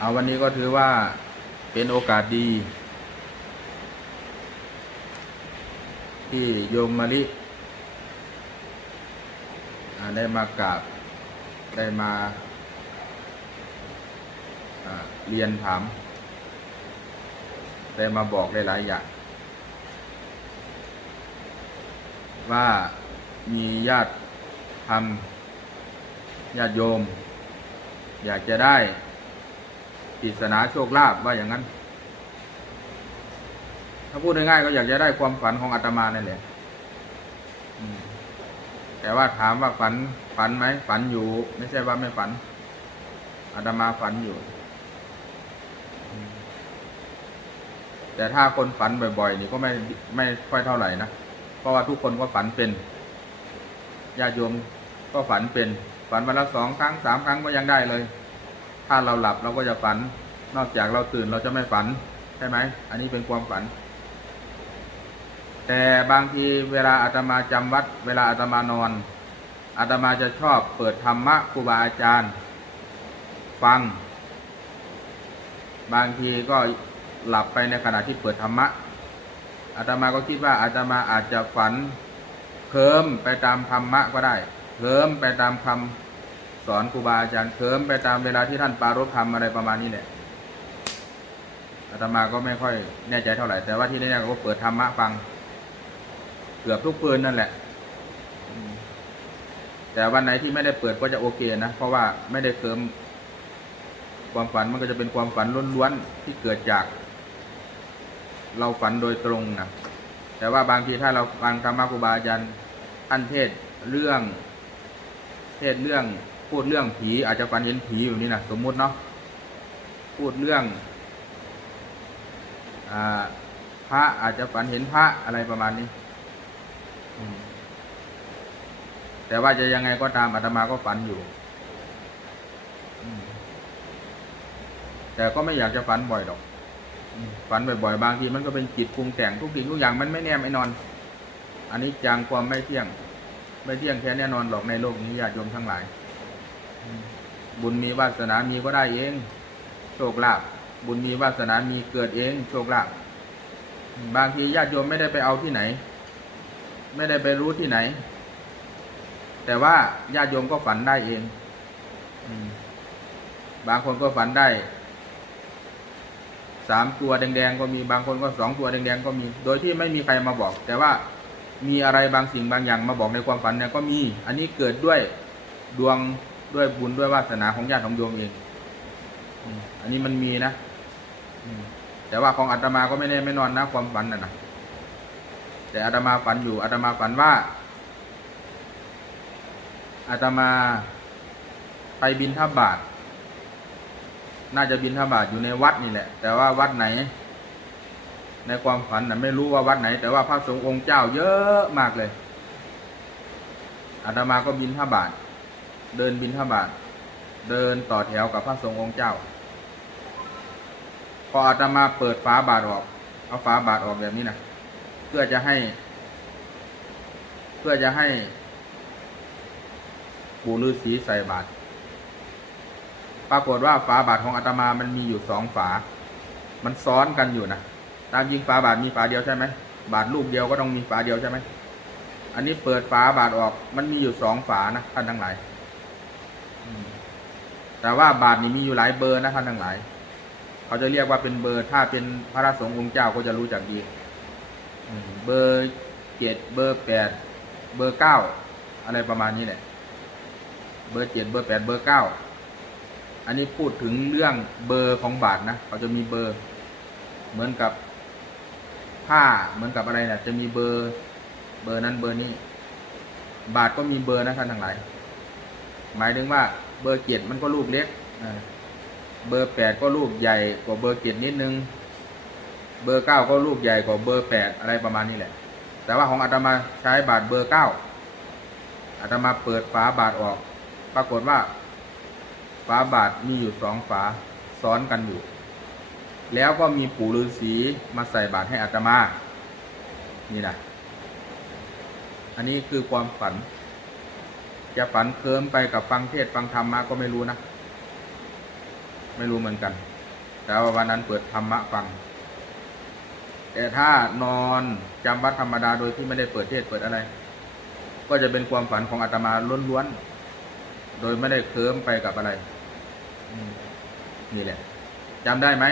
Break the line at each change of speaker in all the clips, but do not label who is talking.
เอาวันนี้ก็ถือว่าเป็นโอกาสดี ที่โยมมะลิได้มากราบได้มาอ่าเรียนถาม ได้มาบอกหลายๆอย่าง ว่ามีญาติทำญาติโยม อยากจะได้ ปริศนาโชคลาภว่าอย่างนั้น ถ้าพูดง่ายๆก็อยากจะได้ความฝันของอาตมานั่นแหละแต่ว่าถามว่าฝันฝันไหมฝันอยู่ ไม่ใช่ว่าไม่ฝันอาตมาฝันอยู่ แต่ถ้าคนฝันบ่อย ๆ นี่ก็ไม่ไม่ค่อยเท่าไหร่นะเพราะว่าทุกคนก็ฝันเป็นญาติโยมก็ฝันเป็น ฝันวันละสองครั้งสามครั้งก็ยังได้เลย ถ้าเราหลับเราก็จะฝัน นอกจากเราตื่นเราจะไม่ฝันใช่ไหม อันนี้เป็นความฝัน แต่บางทีเวลาอาตมาจำวัด เวลาอาตมานอนอาตมาจะชอบเปิดธรรมะครูบาอาจารย์ ฟัง บางทีก็หลับไปในขณะที่เปิดธรรมะอาตมาก็คิดว่าอาตมาอาจจะฝันเคลิมไปตามธรรมะก็ได้เคลิมไปตามคำ สอนครูบาอาจารย์เคิมไปตามเวลาที่ท่านปรารภธรรมอะไรประมาณนี้แหละอาตมาก็ไม่ค่อยแน่ใจเท่าไหร่ แต่ว่าที่แน่ๆก็เปิดธรรมะฟัง เกือบทุกคืนนั่นแหละแต่วันไหนที่ไม่ได้เปิดก็จะโอเคนะ เพราะว่าไม่ได้เคิมความฝันมันก็จะเป็นความฝันล้วนๆที่เกิดจาก เราฝันโดยตรงนะแต่ว่าบางทีถ้าเราฟังธรรมะครูบาอาจารย์ท่านเทศเรื่อง เทศเรื่อง พูดเรื่องผีอาจจะฝันเห็นผีอยู่นี่นะสมมุติเนาะพูดเรื่องอพระอาจจะฝันเห็นพระอะไรประมาณนี้แต่ว่าจะยังไงก็ตามอาตมาก็ฝันอยู่แต่ก็ไม่อยากจะฝันบ่อยหรอกฝันบ่อยๆบางทีมันก็เป็นจิตปรุงแต่งทุกสิ่งทุกอย่างมันไม่แน่ไม่นอน อันนี้จางความไม่เที่ยง ไม่เที่ยงแท้แน่นอนหรอกในโลกนี้ญาติโยมทั้งหลาย บุญมีวาสนามีก็ได้เอง โชคลาภบุญมีวาสนามีเกิดเอง โชคลาภบางทีญาติโยมไม่ได้ไปเอาที่ไหน ไม่ได้ไปรู้ที่ไหน แต่ว่าญาติโยมก็ฝันได้เองบางคนก็ฝันได้สามตัวแดงๆก็มีบางคนก็สองตัวแดงๆก็มี โดยที่ไม่มีใครมาบอก แต่ว่ามีอะไรบางสิ่งบางอย่างมาบอกในความฝันเนี่ยก็มี อันนี้เกิดด้วยดวง ด้วยบุญด้วยวาสนาของญาติของโยมเองอันนี้มันมีนะแต่ว่าของอาตมาก็ไม่แน่ไม่นอนนะความฝันน่ะนะแต่อาตมาฝันอยู่อาตมาฝันว่าอาตมาไปบินทบาท น่าจะบินทบาทอยู่ในวัดนี่แหละ แต่ว่าวัดไหน ในความฝันนะไม่รู้ว่าวัดไหน แต่ว่าพระสงฆ์องค์เจ้าเยอะมากเลยอาตมาก็บินทบาท เดินบินทบาทเดินต่อแถวกับพระสงฆ์องค์เจ้า พออาตมาเปิดฝาบาทออก เอาฝาบาทออกแบบนี้นะเพื่อจะให้ เพื่อจะให้ ปู่ฤาษีใส่บาตรปรากฏว่าฝาบาทของอาตมามันมีอยู่สองฝา มันซ้อนกันอยู่นะตามจริงฝาบาทมีฝาเดียวใช่ไหมบาทลูกเดียวก็ต้องมีฝาเดียวใช่ไหมอันนี้เปิดฝาบาทออก มันมีอยู่สองฝานะท่านทั้งหลาย แต่ว่าบาทนี่มีอยู่หลายเบอร์นะท่านทั้งหลาย เขาจะเรียกว่าเป็นเบอร์ถ้าเป็นพระสงฆ์องค์เจ้าก็จะรู้จักดีเบอร์เจ็ดเบอร์แปดเบอร์เก้าอะไรประมาณนี้แหละ เบอร์เจ็ดเบอร์แปดเบอร์เก้าอันนี้พูดถึงเรื่องเบอร์ของบาทนะเขาจะมีเบอร์ เหมือนกับผ้าเหมือนกับอะไรนะจะมีเบอร์เบอร์นั้นเบอร์นี้ บาทก็มีเบอร์นะท่านทั้งหลาย หมายถึงว่า เบอร์เจ็ดมันก็ลูกเล็กอ่าเบอร์แปดก็ลูกใหญ่กว่าเบอร์เจ็ดนิดนึง เบอร์เก้าก็ลูกใหญ่กว่าเบอร์แปดอะไรประมาณนี้แหละ แต่ว่าของอาตมาใช้บาทเบอร์เก้าอาตมาเปิดฝาบาทออก ปรากฏว่าฝาบาทมีอยู่สองฝาซ้อนกันอยู่ แล้วก็มีปู่ฤาษีมาใส่บาตรให้อาตมา นี่นะ อันนี้คือความฝัน จะฝันเคลิ้มไปกับฟังเทศฟังธรรมมาก็ไม่รู้นะ ไม่รู้เหมือนกัน แต่ว่าวันนั้นเปิดธรรมะฟัง แต่ถ้านอนจำวัดธรรมดาโดยที่ไม่ได้เปิดเทศเปิดอะไร ก็จะเป็นความฝันของอาตมาล้วนๆ โดยไม่ได้เคลิ้มไปกับอะไร นี่แหละจำได้ไหม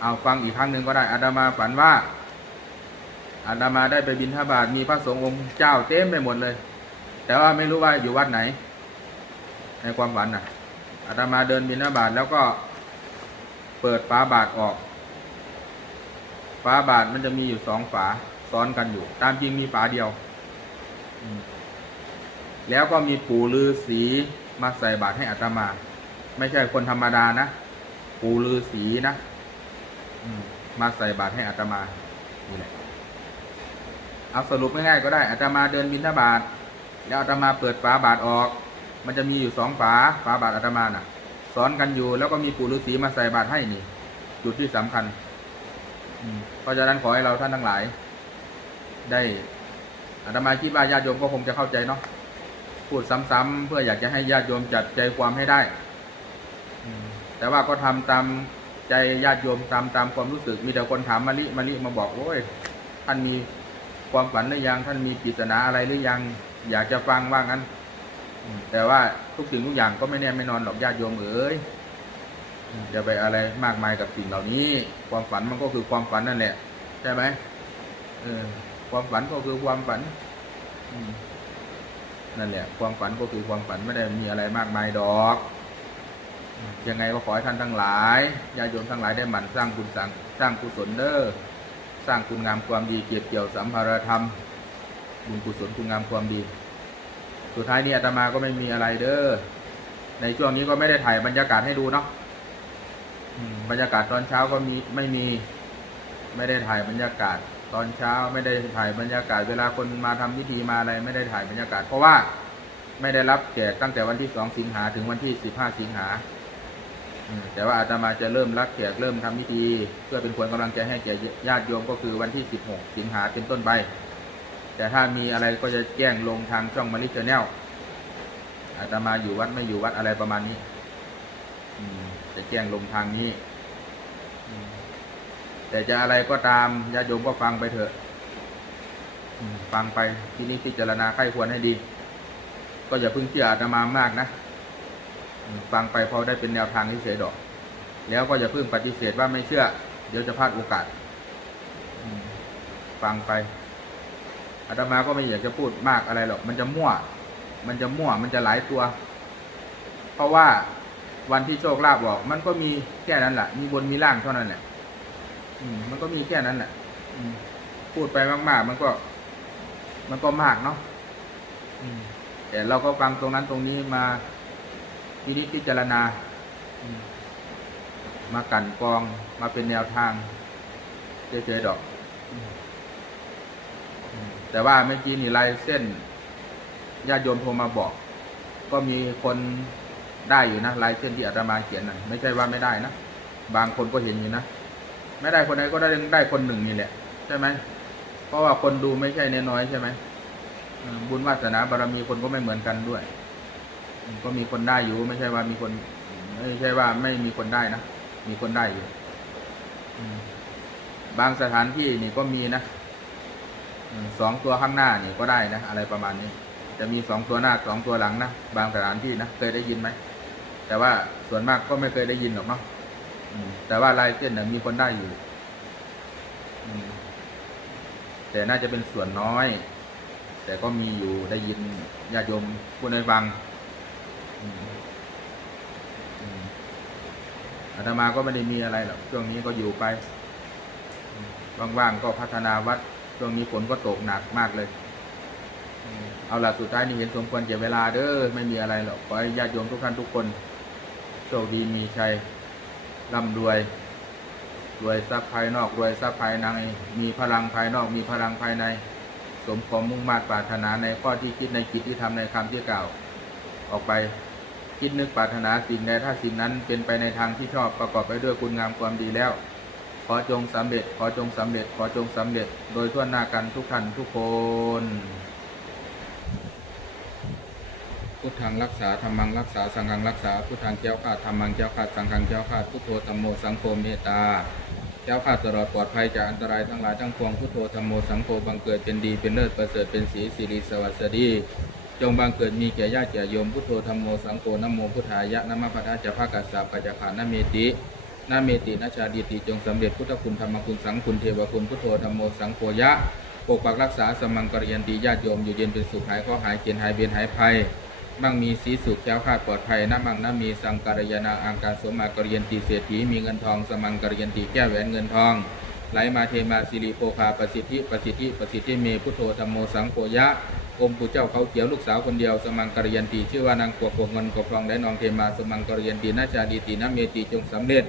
เอาฟังอีกครั้งหนึ่งก็ได้อาตมาฝันว่าอาตมาได้ไปบิณฑบาตมีพระสงฆ์องค์เจ้าเต็มไปหมดเลย แต่ว่าไม่รู้ว่าอยู่วัดไหน ในความฝันน่ะอาตมาเดินบิณฑบาตแล้วก็เปิดฝาบาทออกฝาบาทมันจะมีอยู่สองฝาซ้อนกันอยู่ ตามจริงมีฝาเดียว แล้วก็มีปู่ฤาษีมาใส่บาตรให้อาตมา ไม่ใช่คนธรรมดานะ ปู่ฤาษีนะมาใส่บาตรให้อาตมานี่แหละเอาสรุปง่ายๆก็ได้อาตมาเดินบิณฑบาท แล้วอาตมาเปิดฝาบาทออก มันจะมีอยู่สองฝาฝาบาทอาตมาน่ะซ้อนกันอยู่แล้วก็มีปู่ฤาษีมาใส่บาตรให้นี่จุดที่สำคัญอืเพราะฉะนั้นขอให้เราท่านทั้งหลาย ได้อาตมาคิดว่าญาติโยมก็คงจะเข้าใจเนาะพูดซ้ำๆเพื่ออยากจะให้ญาติโยมจัดใจความให้ได้อืแต่ว่าก็ทำตามใจญาติโยมตามตามความรู้สึก มีแต่คนถามมาลิมาลิมาบอกโอ้ยท่านมี ความฝันหรือยังท่านมีปริศนาอะไรหรือยัง อยากจะฟังว่างั้น แต่ว่าทุกสิ่งทุกอย่างก็ไม่แน่ไม่นอนหรอกญาติโยมเอ๋ยจะไปอะไรมากมายกับสิ่งเหล่านี้ ความฝันมันก็คือความฝันนั่นแหละใช่ไหมเออความฝันก็คือความฝันนั่นแหละ ความฝันก็คือความฝันไม่ได้มีอะไรมากมายดอก ยังไงก็ขอให้ท่านทั้งหลายญาติโยมทั้งหลายได้หมั่นสร้างบุญสร้างสร้างกุศลเด้อ สร้างคุณงามความดีเก็บเกี่ยวสัมภารธรรม บุญกุศลคุณงามความดี สุดท้ายนี้อาตมาก็ไม่มีอะไรเด้อในช่วงนี้ก็ไม่ได้ถ่ายบรรยากาศให้ดูเนาะบรรยากาศตอนเช้าก็มีไม่มี ไม่ได้ถ่ายบรรยากาศ ตอนเช้าไม่ได้ถ่ายบรรยากาศ เวลาคนมาทำพิธีมาอะไร ไม่ได้ถ่ายบรรยากาศ เพราะว่าไม่ได้รับแจกตั้งแต่วันที่สองสิงหาถึงวันที่สิบห้าสิงหา แต่ว่าอาตมาจะเริ่มรับแจกเริ่มทำพิธี เพื่อเป็นขวัญกำลังใจให้แก่ญาติโยมก็คือวันที่สิบหกสิงหาเป็นต้นไป แต่ถ้ามีอะไรก็จะแจ้งลงทางช่องมาริเชแนลอาตมาอยู่วัดไม่อยู่วัดอะไรประมาณนี้อืมจะแจ้งลงทางนี้ แต่จะอะไรก็ตามญาติโยมก็ฟังไปเถอะฟังไปที่นี้พิจารณาใครควรให้ดี ก็อย่าเพิ่งเชื่ออาตมามากนะ ฟังไปพอได้เป็นแนวทางที่เฉยดอก แล้วก็อย่าเพิ่งปฏิเสธว่าไม่เชื่อ เดี๋ยวจะพลาดโอกาสฟังไปอาตมาก็ไม่อยากจะพูดมากอะไรหรอกมันจะมั่ว มันจะมั่วมันจะหลายตัว เพราะว่าวันที่โชคลาภบอก มันก็มีแค่นั้นแหละมีบนมีล่างเท่านั้นแหละมันก็มีแค่นั้นแหละพูดไปมากๆ มันก็ มันก็มากเนาะแต่เราก็ฟังตรงนั้นตรงนี้มา พินิจพิจารณา มากันกองมาเป็นแนวทางเฉยๆดอก แต่ว่าเมื่อกี้นี่ลายเส้นญาติโยมโทรมาบอก ก็มีคนได้อยู่นะลายเส้นที่อาตมาเขียนนะไม่ใช่ว่าไม่ได้นะบางคนก็เห็นอยู่นะไม่ได้คนใดก็ได้ได้คนหนึ่งนี่แหละ ใช่ไหมเพราะว่าคนดูไม่ใช่น้อยใช่ไหมบุญวาสนาบารมีคนก็ไม่เหมือนกันด้วย ก็มีคนได้อยู่ ไม่ใช่ว่ามีคน ไม่ใช่ว่าไม่มีคนได้นะ มีคนได้อยู่บางสถานที่นี่ก็มีนะสองตัวข้างหน้านี่ก็ได้นะ อะไรประมาณนี้ จะมีสองตัวหน้าสองตัวหลังนะบางสถานที่นะเคยได้ยินไหมแต่ว่าส่วนมากก็ไม่เคยได้ยินหรอกเนาะแต่ว่าลายเส้นมีคนได้อยู่แต่น่าจะเป็นส่วนน้อย แต่ก็มีอยู่ได้ยินญาติโยมพูดให้ฟัง อืมอืมาตมาก็ไม่ได้มีอะไรหรอกช่วงนี้ก็อยู่ไป ว่างๆก็พัฒนาวัด ช่วงนี้ฝนก็ตกหนักมากเลย เอาล่ะสุดท้ายนี้เห็นสมควรเก็บเวลาเด้อไม่มีอะไรหรอกขอให้ญาติโยมทุกท่านทุกคนโชคดีมีชัยร่ำรวย รวยทรัพย์ภายนอก รวยทรัพย์ภายใน มีพลังภายนอก มีพลังภายใน สมความมุ่งมา่ปรารถนาในข้อที่คิดในกิจที่ทำในคำที่กล่าว ออกไป คิดนึกปรารถนาสิ่งใดถ้าสิ่งนั้นเป็นไปในทางที่ชอบประกอบไปด้วยคุณงามความดีแล้ว ขอจงสำเร็จ ขอจงสำเร็จ ขอจงสำเร็จ โดยทั่วหน้ากันทุกท่านทุกคนพุทธังรักษาธรรมังรักษาสังฆังรักษาพุทธังแก้วขาธรรมังแก้วขาสังฆังแก้วขาดพุทโธธรรมโมสังโฆเมตตาแก้วขาตลอดปลอดภัยจากอันตรายทั้งหลายทั้งปวงพุทโธธรรมโมสังโฆบังเกิดเป็นดีเป็นเลิศประเสริฐเป็นสีสิริสวัสดี จงบังเกิดมีแก่ญาติแก่โยมพุทโธธรรมโมสังโฆนโมพุทธายะนะมะพะทะจะภากัสสะปัจจขานะเมตินะเมตินะชาดิติจงสำเร็จพุทธคุณธรรมคุณสังคุณเทวคุณพุทโธธรรมโมสังโฆยะปกปักรักษาสมังกรยันตีญาติโยมอยู่เย็นเป็นสุขหายข้อหายเกียนหายเบียนหายภัยมั่งมีสีสุขแค้วคาดปลอดภัยนะมั่งนะมีสังการยานาอังการสมมากรยันตีเศรษฐีมีเงินทองสมังกรยันตีแก้วแหวนเงินทองไหลมาเทมาสิริโภคาประสิทธิประสิทธิประสิทธิเมพุทโธธรรมโมสังโฆยะ อมปู่เจ้าเขาเขียวลูกสาวคนเดียวสมังกรยันตีชื่อว่านางกวกกวเงินกวทองได้นองเทมาสมังกรยันตีนาชาดีตีนาเมตีจงสำเร็จ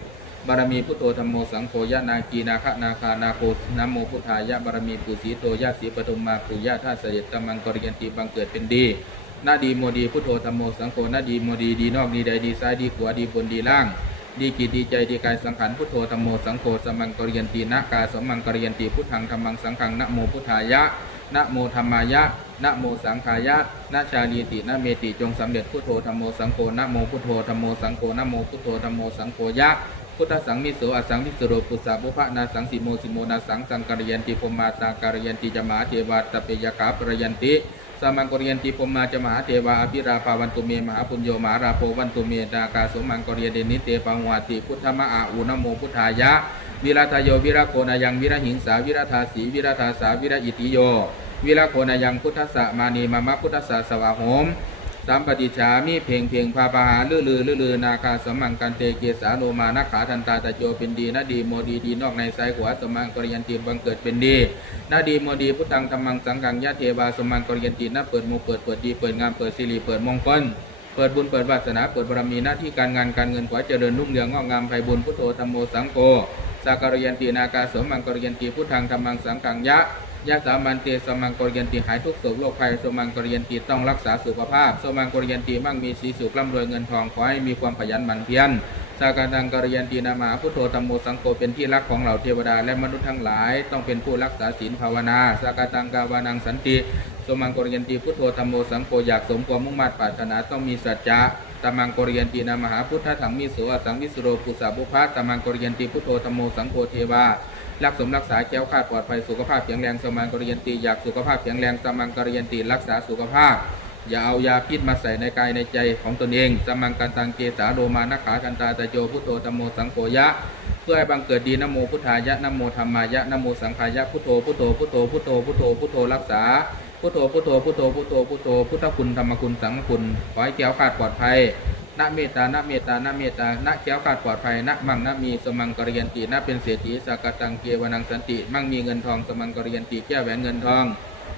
บารมีพุทโธธรรมโมสังโฆยะนาคีนาคะนาคานาโคนะโมพุทธายะบารมีปุสีโตยะสีปฐุมมาปุยะท่าเสด็จตมังกรยันตีบังเกิดเป็นดีนาดีโมดีพุทโธธรรมโมสังโฆนาดีโมดีดีนอกดีใดดีซ้ายดีขวาดีบนดีล่าง ดีกิจดีใจดีกายสังขารพุทโธธรรมโมสังโฆสมังกรยันตีนะกาสมังกรยันตีพุทธังธรรมังสังฆังนะโมพุทธายะ นะโมธรรมายะนะโมสังขายะนะชาลีตินะเมติจงสำเร็จพุทโธธรรมโมสังโฆนะโมพุทโธธรรมโมสังโฆนะโมพุทโธธรรมโมสังโฆยะพุทธสังมิโสอสังมิสโรปุสสะบุพะนาสังสิโมสิโมนาสังสังการยันติพมมาตาการยันติจมาเทวาตเปยกาปรยันติสมังกรยันติพมมาจมาเทวาอภิราภาวันตุเมมหาปุญโยมหาราโพวันตุเมดากาสมังกรยเดนิเตปังวาติพุทธมะอาอุนโมพุทธายะ วิรัตโยวิรโกนายังวิรหิงสาวิรัธาสีวิรัธาสาวิรอิติโย วิรโกนายังพุทธสะมานีมามะพุทธสสะสวะโหมสามปฏิชามีเพ่งเพ่งพาปหาลือลือลือลือนาคาสมังกันเตเกสาโลมานักขาทันตาตะโจเป็นดีนาดีโมดีดีนอกในซ้ายขวาสมังกริยันตีบังเกิดเป็นดีนาดีโมดีพุทธังธรรมังสังฆังยะเทวาสมังกริยันตีนาเปิดโมเปิดเปิดดีเปิดงามเปิดสิริเปิดมงคลเปิดบุญเปิดวาสนาเปิดบารมีหน้าที่การงานการเงินขอให้เจริญรุ่งเรืองงอกงามไพบุญพุทโธธรรมโมสังโฆ สักการยันตีนาคาสมังกรยันตีพุทธังธรรมังสังฆังยะยะสามันเตสมังกรยันติหายทุกโศกโรคภัยสมังกรยันติต้องรักษาสุขภาพสมังกรยันติมั่งมีสีสุขร่ำรวยเงินทองขอให้มีความขยันหมั่นเพียรสาการังกรยันตินามาพุทโธธรรมโมสังโฆเป็นที่รักของเหล่าเทวดาและมนุษย์ทั้งหลาย ต้องเป็นผู้รักษาศีลภาวนาสากาตังกาวานังสันติสมังกรยันติพุทโธธรรมโมสังโฆอยากสมความมุ่งมั่นปรารถนาต้องมีสัจจะ ตมังกริยันตินามหาพุทธถังมิโสอสังวิสโรปุสสะบุพพะตมังกริยันติพุทโธธรรมโมสังโฆเทวารักสมรักษาแก้วคลาดปลอดภัยสุขภาพแข็งแรงสมังกริยันตีอยากสุขภาพแข็งแรงสมังกริยันตีรักษาสุขภาพอย่าเอายาพิษมาใส่ในกายในใจของตนเองสมังกันตังเกสาโรมานักขากันตาตะโจพุทโธธรรมโมสังโฆยะเพื่อให้บังเกิดดีนโมพุทธายะนโมธรรมายะนโมสังขายะพุทโธพุทโธพุทโธพุทโธพุทโธพุทโธรักษา พุทโธพุทโธพุทโธพุทโธพุทโธพุทธคุณธรรมคุณสังฆคุณขอให้แก้วขาดปลอดภัยนะเมตตานะเมตตานะเมตตานะแก้วขาดปลอดภัยนะมั่งนะมีสมังกรยันตินะเป็นเศรษฐีสากตังเกวนังสันติ มั่งมีเงินทองสมังกรยันติแก้วแหวนเงินทอง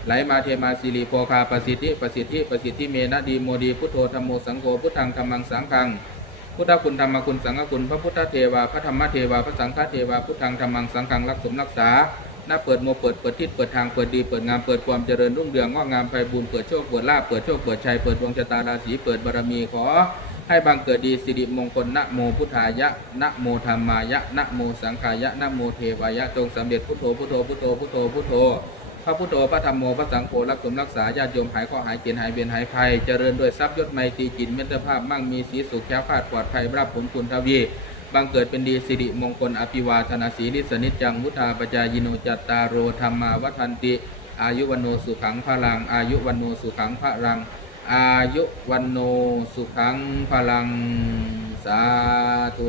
ไหลมาเทมาสิริโภคาประสิทธิประสิทธิประสิทธิเมนะดีโมดีพุทโธธรรมโมสังโฆพุทธังธรรมังสังฆังพุทธคุณธรรมคุณสังฆคุณพระพุทธเทวาพระธรรมเทวาพระสังฆเทวาพุทธังธรรมังสังฆังรักสมรักษา น้าเปิดโมเปิดเปิดทิศเปิดทางเปิดดีเปิดงามเปิดความเจริญรุ่งเรืองงอกงามไพบูลย์เปิดโชคเปิดลาภเปิดโชคเปิดชัยเปิดดวงชะตาราศีเปิดบารมีขอ ให้บังเกิดดีสิริมงคลนะโมพุทธายะนะโมธรรมายะนะโมสังขายะนะโมเทวายะจงสำเร็จพุทโธพุทโธพุทโธพุทโธพุทโธพระพุทโธพระธรรมโมพระสังโฆรักสมรักษาญาติโยมหายข้อหายเกียนหายเบียนหายภัยเจริญด้วยทรัพย์ยศไมตรีจิตเมตตาภาพมั่งมีสีสุขแค้วคลาดปลอดภัยรับผลคุณทวี บังเกิดเป็นดีสิริมงคลอภิวาทนาสีลิสนิจังมุตาปจายโนจัตตารโรธรรมาวัฒนติ อายุวันโนสุขังพลัง อายุวันโนสุขังพลัง อายุวันโนสุขังพลังสาธุ